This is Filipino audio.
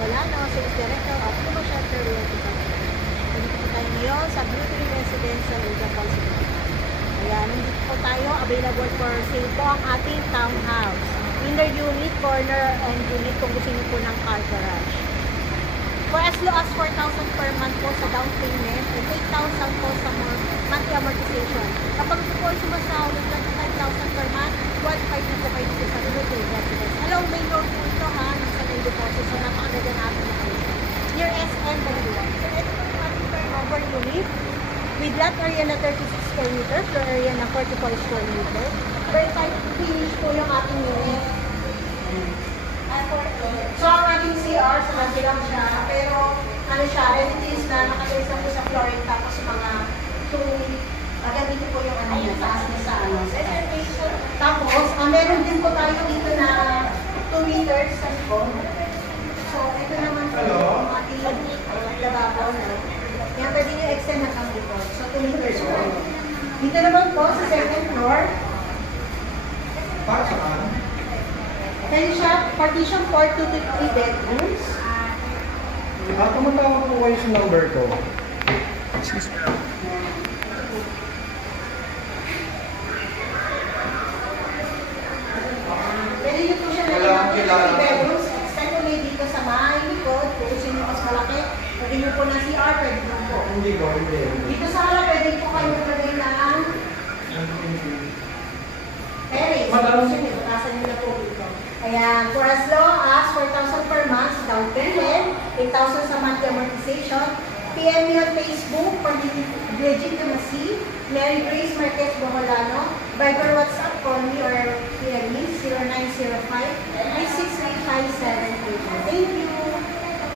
Boholano, Sales Director of Cuba Shelter Realty Company. Nandito po tayo ngayon sa Beauty Residential Area Falls. Ayan, nandito po tayo. Available for sale po ang ating townhouse. Inner unit, corner, and unit kung gusto niyo po ng car garage. For as low as 4,000 per month po sa down payment and 8,000 po sa monthly amortization. Kapag po sumasahod ng 5,000 per month, 1.5 na po kayo dito sa Beauty Residence. Hello, may loan po ito ha, ng sa may deposit. So, napakaganda natin na kayo. Near SM Bangulan. So, ito po yung ating turnover unit with lot area na 36 square meter, floor area na 44 square meter. Very tight finish po yung ating unit. So, ang ating CR, sa kanti lang siya, pero ano siya, relatives na nakagalis lang po sa flooring, tapos mga 2, ganito po yung ano niya, taas niya sa ano. Tapos, meron din po tayo dito na 2 meters sa likod. So, ito naman po yung ating lababo na. Kaya pwede nyo extend hanggang dito. So, 2 meters po. Dito naman po sa second floor. Para saan? Kaya siya, partition 4 to 3 bedrooms. Tumatawag po kayo sa number ko. Excuse me. Pwede nyo po siya Wala akong kilala. 3 bedrooms. Extend ulit dito sa may likod. Kung gusto nyo mas malaki, pwede nyo po na CR, pwede nyo po. Hindi ko, hindi. Dito sa harap, pwede po kayo maglagay ng terrace. Madam. Gusto nyo, tatasan nyo na po dito. Ayan, for as low as 4,000 per month sa down payment, 8,000 sa monthly amortization. PM me on Facebook, Bridget Damasi, Mary Grace Marquez Boholano, Viber WhatsApp, call me or PM me, 0905 36